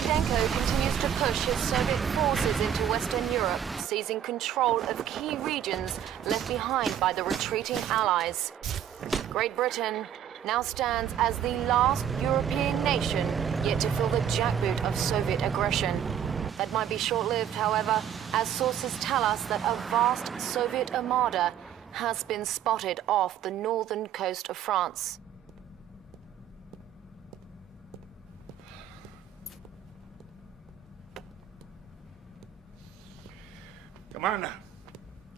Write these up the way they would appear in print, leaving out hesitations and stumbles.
continues to push his Soviet forces into Western Europe, seizing control of key regions left behind by the retreating Allies. Great Britain now stands as the last European nation yet to fill the jackboot of Soviet aggression. That might be short-lived, however, as sources tell us that a vast Soviet armada has been spotted off the northern coast of France. Commander,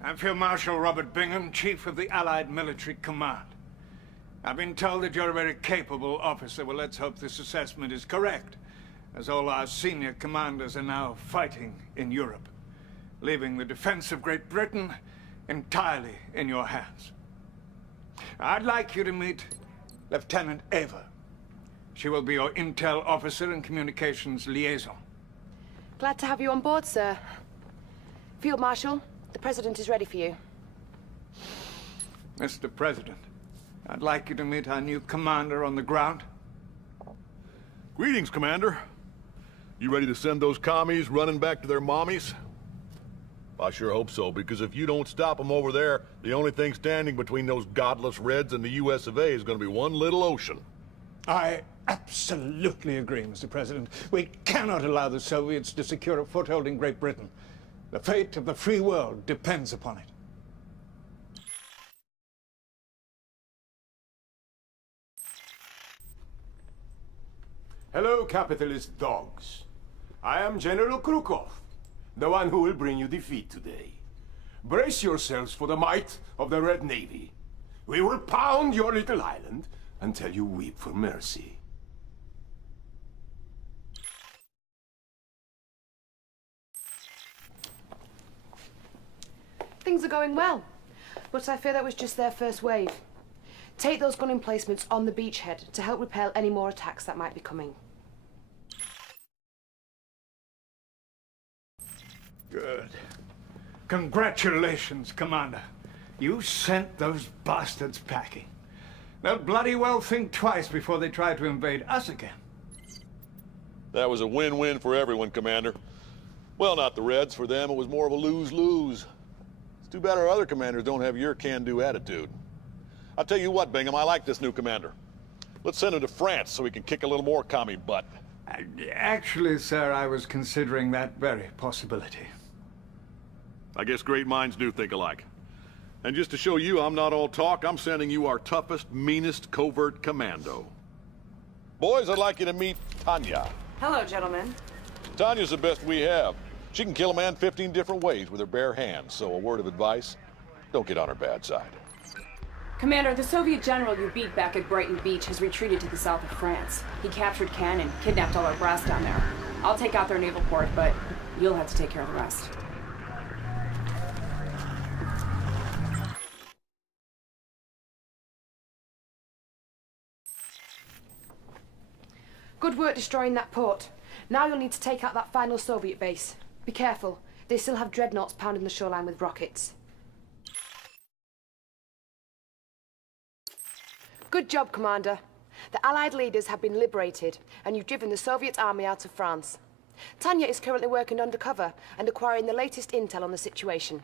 I'm Field Marshal Robert Bingham, Chief of the Allied Military Command. I've been told that you're a very capable officer. Well, let's hope this assessment is correct, as all our senior commanders are now fighting in Europe, leaving the defense of Great Britain entirely in your hands. I'd like you to meet Lieutenant Ava. She will be your intel officer and communications liaison. Glad to have you on board, sir. Field Marshal, the President is ready for you. Mr. President, I'd like you to meet our new commander on the ground. Greetings, Commander. You ready to send those commies running back to their mommies? I sure hope so, because if you don't stop them over there, the only thing standing between those godless Reds and the US of A is going to be one little ocean. I absolutely agree, Mr. President. We cannot allow the Soviets to secure a foothold in Great Britain. The fate of the free world depends upon it. Hello, capitalist dogs. I am General Krukov, the one who will bring you defeat today. Brace yourselves for the might of the Red Navy. We will pound your little island until you weep for mercy. Things are going well, but I fear that was just their first wave. Take those gun emplacements on the beachhead to help repel any more attacks that might be coming. Good. Congratulations, Commander. You sent those bastards packing. They'll bloody well think twice before they try to invade us again. That was a win-win for everyone, Commander. Well, not the Reds. For them, it was more of a lose-lose. It's too bad our other commanders don't have your can-do attitude. I'll tell you what, Bingham, I like this new commander. Let's send him to France so he can kick a little more commie butt. Actually, sir, I was considering that very possibility. I guess great minds do think alike. And just to show you I'm not all talk, I'm sending you our toughest, meanest covert commando. Boys, I'd like you to meet Tanya. Hello, gentlemen. Tanya's the best we have. She can kill a man 15 different ways with her bare hands, so a word of advice, don't get on her bad side. Commander, the Soviet general you beat back at Brighton Beach has retreated to the south of France. He captured Cannes, kidnapped all our brass down there. I'll take out their naval port, but you'll have to take care of the rest. Good work destroying that port. Now you'll need to take out that final Soviet base. Be careful. They still have dreadnoughts pounding the shoreline with rockets. Good job, Commander. The Allied leaders have been liberated, and you've driven the Soviet army out of France. Tanya is currently working undercover and acquiring the latest intel on the situation.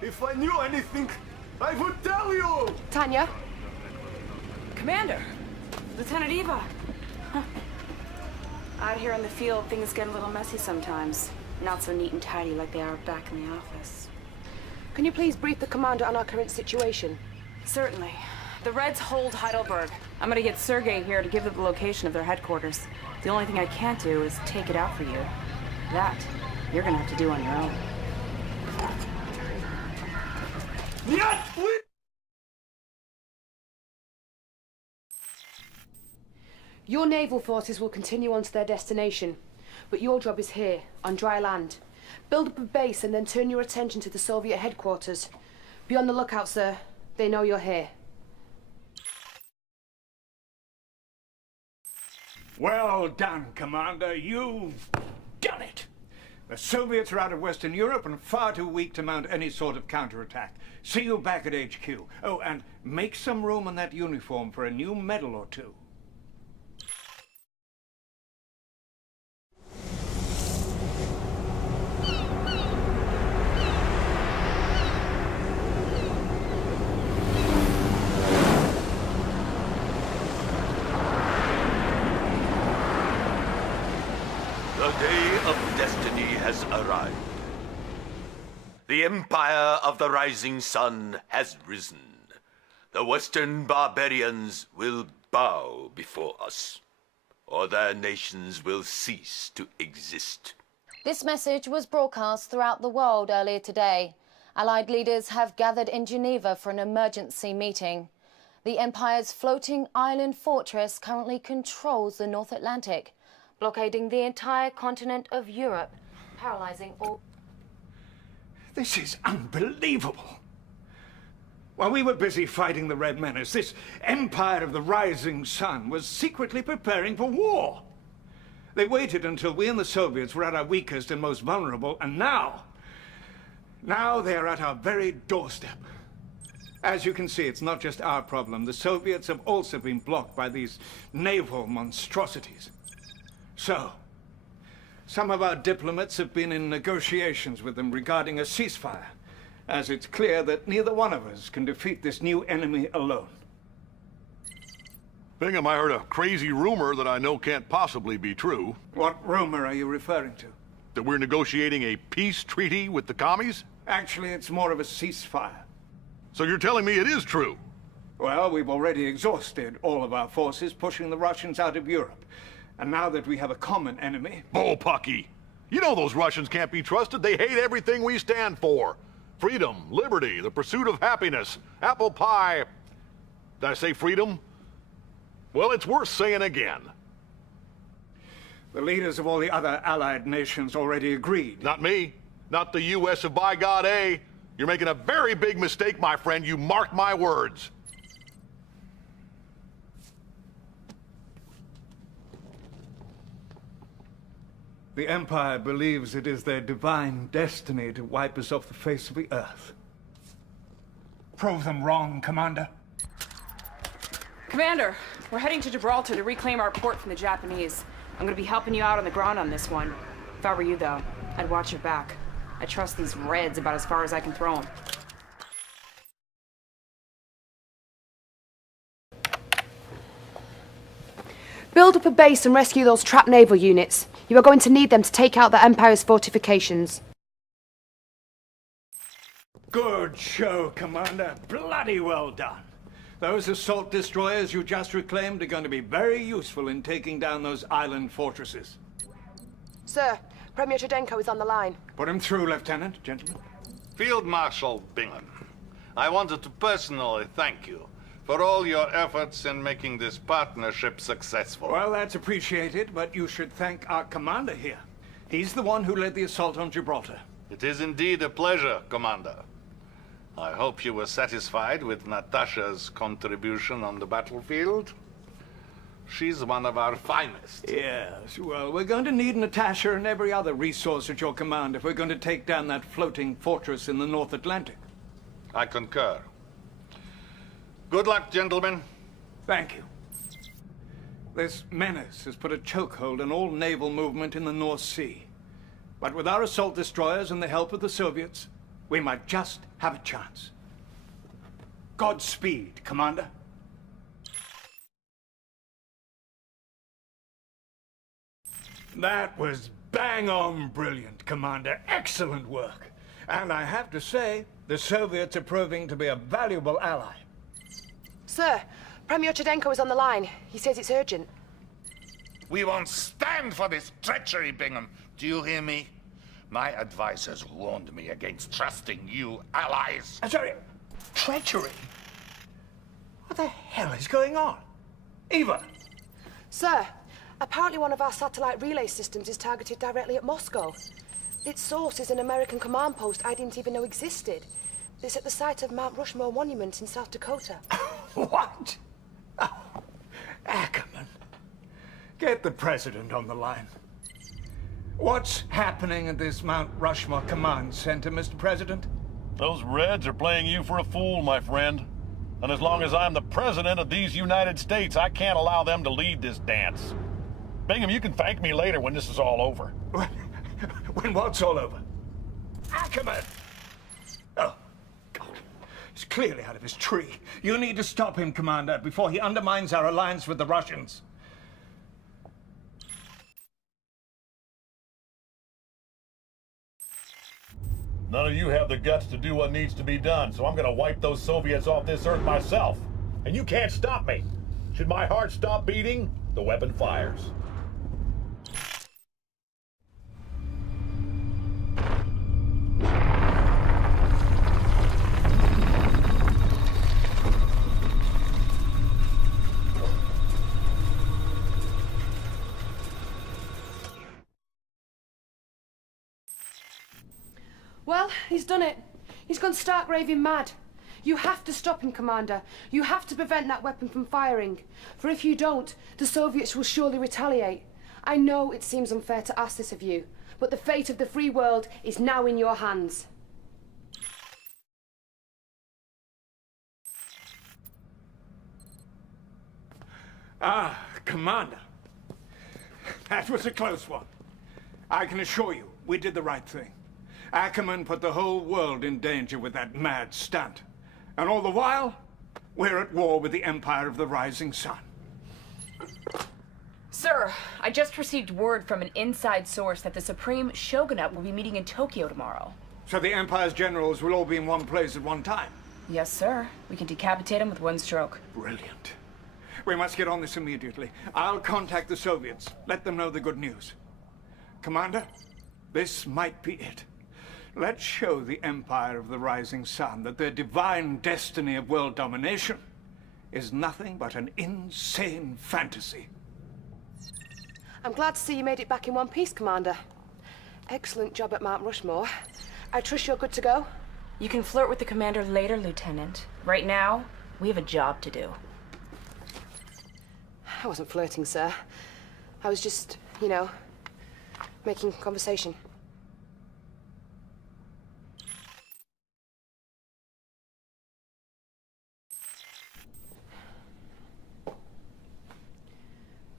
If I knew anything, I would tell you! Tanya? Commander! Lieutenant Eva! Huh. Out here in the field, things get a little messy sometimes. Not so neat and tidy like they are back in the office. Can you please brief the Commander on our current situation? Certainly. The Reds hold Heidelberg. I'm gonna get Sergei here to give them the location of their headquarters. The only thing I can't do is take it out for you. That, you're gonna have to do on your own. Your naval forces will continue on to their destination, but your job is here, on dry land. Build up a base and then turn your attention to the Soviet headquarters. Be on the lookout, sir. They know you're here. Well done, Commander. You've done it. The Soviets are out of Western Europe and far too weak to mount any sort of counterattack. See you back at HQ. Oh, and make some room in that uniform for a new medal or two. arrived. The Empire of the Rising Sun has risen. The Western barbarians will bow before us, or their nations will cease to exist. This message was broadcast throughout the world earlier today. Allied leaders have gathered in Geneva for an emergency meeting. The Empire's floating island fortress currently controls the North Atlantic, blockading the entire continent of Europe, paralyzing all... This is unbelievable. While we were busy fighting the Red Menace, this Empire of the Rising Sun was secretly preparing for war. They waited until we and the Soviets were at our weakest and most vulnerable, and now they are at our very doorstep. As you can see, it's not just our problem. The Soviets have also been blocked by these naval monstrosities. So, some of our diplomats have been in negotiations with them regarding a ceasefire, as it's clear that neither one of us can defeat this new enemy alone. Bingham, I heard a crazy rumor that I know can't possibly be true. What rumor are you referring to? That we're negotiating a peace treaty with the commies? Actually, it's more of a ceasefire. So you're telling me it is true? Well, we've already exhausted all of our forces pushing the Russians out of Europe. And now that we have a common enemy... Bullpucky! You know those Russians can't be trusted. They hate everything we stand for. Freedom, liberty, the pursuit of happiness, apple pie. Did I say freedom? Well, it's worth saying again. The leaders of all the other Allied nations already agreed. Not me. Not the U.S. of by God A. You're making a very big mistake, my friend. You mark my words. The Empire believes it is their divine destiny to wipe us off the face of the earth. Prove them wrong, Commander. Commander, we're heading to Gibraltar to reclaim our port from the Japanese. I'm gonna be helping you out on the ground on this one. If I were you, though, I'd watch your back. I trust these Reds about as far as I can throw them. Build up a base and rescue those trapped naval units. You are going to need them to take out the Empire's fortifications. Good show, Commander. Bloody well done. Those assault destroyers you just reclaimed are going to be very useful in taking down those island fortresses. Sir, Premier Chudenko is on the line. Put him through, Lieutenant. Gentlemen. Field Marshal Bingham, I wanted to personally thank you for all your efforts in making this partnership successful. Well, that's appreciated, but you should thank our commander here. He's the one who led the assault on Gibraltar. It is indeed a pleasure, Commander. I hope you were satisfied with Natasha's contribution on the battlefield. She's one of our finest. Yes, well, we're going to need Natasha and every other resource at your command if we're going to take down that floating fortress in the North Atlantic. I concur. Good luck, gentlemen. Thank you. This menace has put a chokehold on all naval movement in the North Sea. But with our assault destroyers and the help of the Soviets, we might just have a chance. Godspeed, Commander. That was bang-on brilliant, Commander. Excellent work. And I have to say, the Soviets are proving to be a valuable ally. Sir, Premier Chudenko is on the line. He says it's urgent. We won't stand for this treachery, Bingham. Do you hear me? My advisors warned me against trusting you allies. Sorry, treachery? What the hell is going on? Eva! Sir, apparently one of our satellite relay systems is targeted directly at Moscow. Its source is an American command post I didn't even know existed. It's at the site of Mount Rushmore Monument in South Dakota. What? Oh, Ackerman. Get the president on the line. What's happening at this Mount Rushmore Command Center, Mr. President? Those Reds are playing you for a fool, my friend. And as long as I'm the president of these United States, I can't allow them to lead this dance. Bingham, you can thank me later when this is all over. When what's all over? Ackerman! Oh, God. He's clearly out of his tree. You need to stop him, Commander, before he undermines our alliance with the Russians. None of you have the guts to do what needs to be done, so I'm gonna wipe those Soviets off this earth myself. And you can't stop me. Should my heart stop beating, the weapon fires. Well, he's done it. He's gone stark raving mad. You have to stop him, Commander. You have to prevent that weapon from firing. For if you don't, the Soviets will surely retaliate. I know it seems unfair to ask this of you, but the fate of the free world is now in your hands. Ah, Commander. That was a close one. I can assure you, we did the right thing. Ackerman put the whole world in danger with that mad stunt. And all the while, we're at war with the Empire of the Rising Sun. Sir, I just received word from an inside source that the Supreme Shogunate will be meeting in Tokyo tomorrow. So the Empire's generals will all be in one place at one time? Yes, sir. We can decapitate them with one stroke. Brilliant. We must get on this immediately. I'll contact the Soviets. Let them know the good news. Commander, this might be it. Let's show the Empire of the Rising Sun that their divine destiny of world domination is nothing but an insane fantasy. I'm glad to see you made it back in one piece, Commander. Excellent job at Mount Rushmore. I trust you're good to go? You can flirt with the commander later, Lieutenant. Right now, we have a job to do. I wasn't flirting, sir. I was just, making conversation.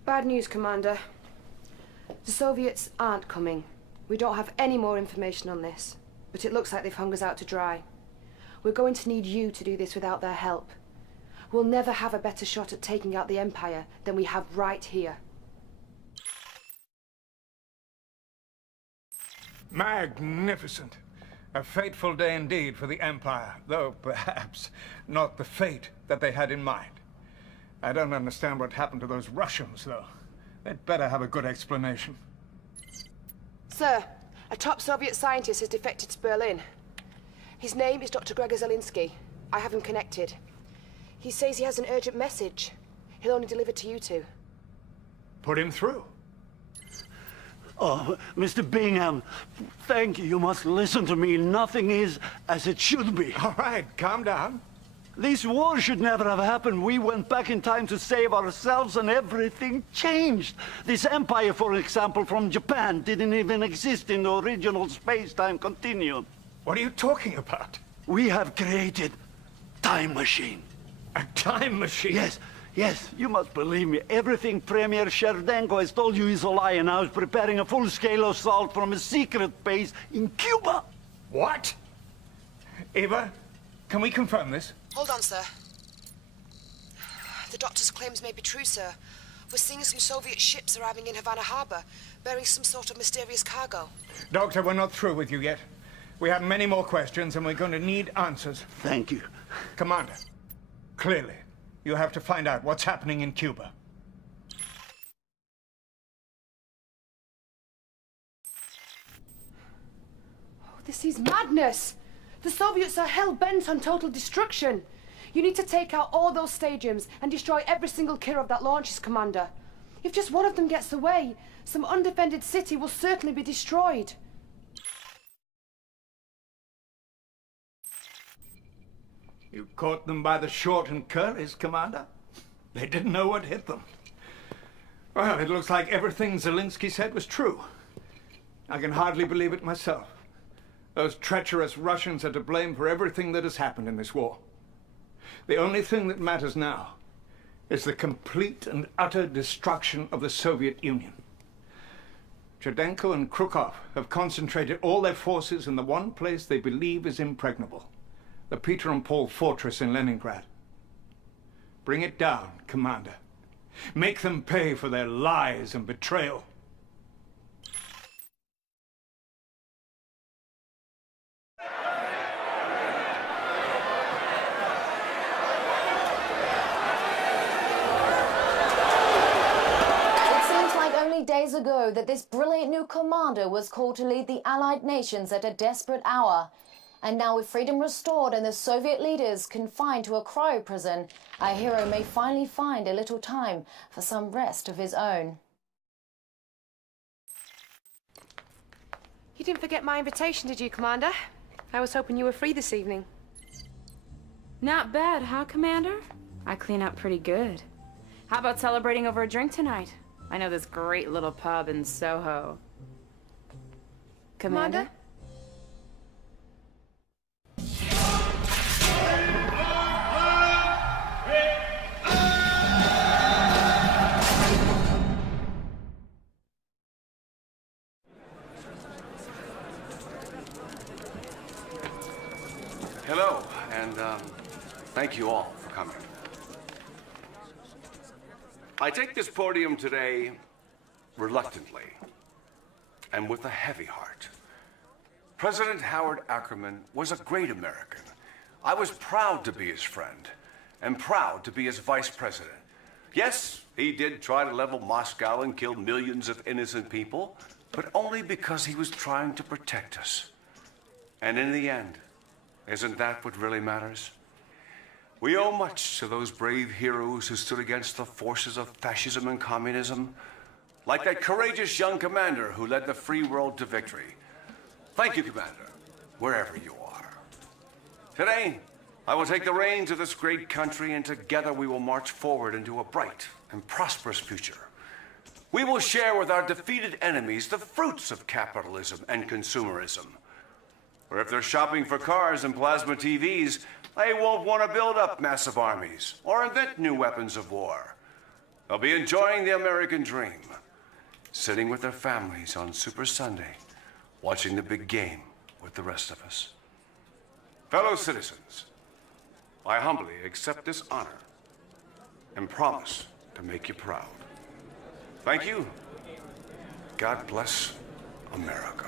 Bad news, Commander. The Soviets aren't coming. We don't have any more information on this, but it looks like they've hung us out to dry. We're going to need you to do this without their help. We'll never have a better shot at taking out the Empire than we have right here. Magnificent. A fateful day indeed for the Empire, though perhaps not the fate that they had in mind. I don't understand what happened to those Russians, though. They'd better have a good explanation. Sir, a top Soviet scientist has defected to Berlin. His name is Dr. Gregor Zelinsky. I have him connected. He says he has an urgent message. He'll only deliver to you two. Put him through. Oh, Mr. Bingham, thank you. You must listen to me. Nothing is as it should be. All right, calm down. This war should never have happened. We went back in time to save ourselves and everything changed. This empire, for example, from Japan, didn't even exist in the original space-time continuum. What are you talking about? We have created time machine. A time machine? Yes, you must believe me. Everything Premier Sherdenko has told you is a lie, and now he's preparing a full-scale assault from a secret base in Cuba. What? Eva, can we confirm this? Hold on, sir. The doctor's claims may be true, sir. We're seeing some Soviet ships arriving in Havana Harbor, bearing some sort of mysterious cargo. Doctor, we're not through with you yet. We have many more questions, and we're going to need answers. Thank you. Commander, clearly, you have to find out what's happening in Cuba. Oh, this is madness! The Soviets are hell-bent on total destruction. You need to take out all those stadiums and destroy every single killer of that launches, Commander. If just one of them gets away, some undefended city will certainly be destroyed. You caught them by the short and curlies, Commander. They didn't know what hit them. Well, it looks like everything Zelinsky said was true. I can hardly believe it myself. Those treacherous Russians are to blame for everything that has happened in this war. The only thing that matters now is the complete and utter destruction of the Soviet Union. Cherdenko and Krukov have concentrated all their forces in the one place they believe is impregnable, the Peter and Paul fortress in Leningrad. Bring it down, Commander. Make them pay for their lies and betrayal. ago that this brilliant new commander was called to lead the Allied nations at a desperate hour. And now with freedom restored and the Soviet leaders confined to a cryo prison, our hero may finally find a little time for some rest of his own. You didn't forget my invitation, did you, Commander? I was hoping you were free this evening. Not bad, huh, Commander? I clean up pretty good. How about celebrating over a drink tonight? I know this great little pub in Soho. Commander? Hello, and thank you all for coming. I take this podium today reluctantly and with a heavy heart. President Howard Ackerman was a great American. I was proud to be his friend and proud to be his vice president. Yes, he did try to level Moscow and kill millions of innocent people, but only because he was trying to protect us. And in the end, isn't that what really matters? We owe much to those brave heroes who stood against the forces of fascism and communism, like that courageous young commander who led the free world to victory. Thank you, Commander, wherever you are. Today, I will take the reins of this great country, and together we will march forward into a bright and prosperous future. We will share with our defeated enemies the fruits of capitalism and consumerism. Or if they're shopping for cars and plasma TVs, they won't want to build up massive armies or invent new weapons of war. They'll be enjoying the American dream, sitting with their families on Super Sunday, watching the big game with the rest of us. Fellow citizens, I humbly accept this honor and promise to make you proud. Thank you. God bless America.